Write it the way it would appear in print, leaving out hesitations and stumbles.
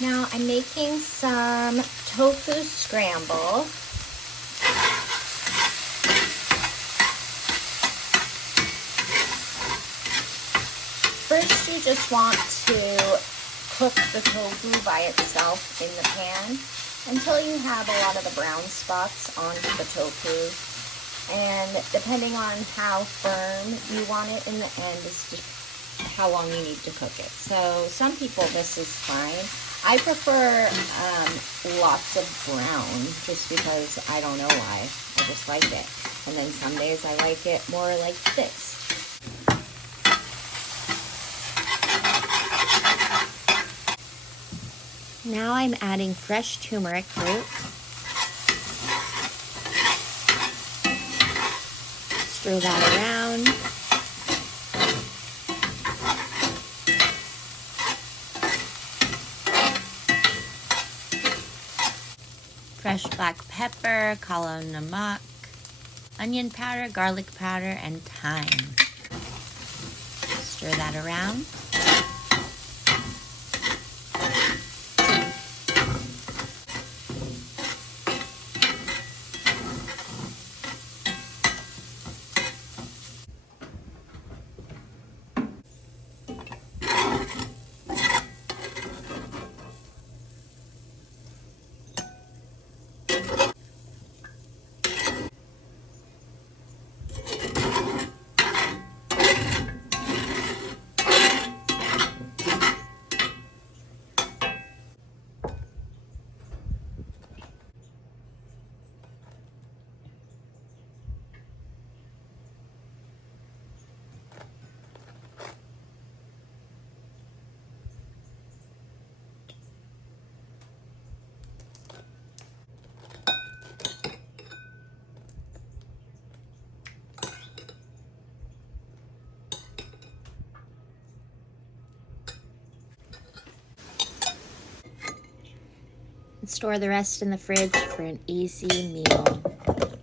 Now I'm making some tofu scramble. First, you just want to cook the tofu by itself in the pan until you have a lot of the brown spots on the tofu. And depending on how firm you want it in the end is just how long you need to cook it. So some people, this is fine. I prefer lots of brown just because I don't know why. I just like it. And then some days I like it more like this. Now I'm adding fresh turmeric root. Stir that around. Fresh black pepper, kala namak, onion powder, garlic powder, and thyme. Stir that around. And store the rest in the fridge for an easy meal.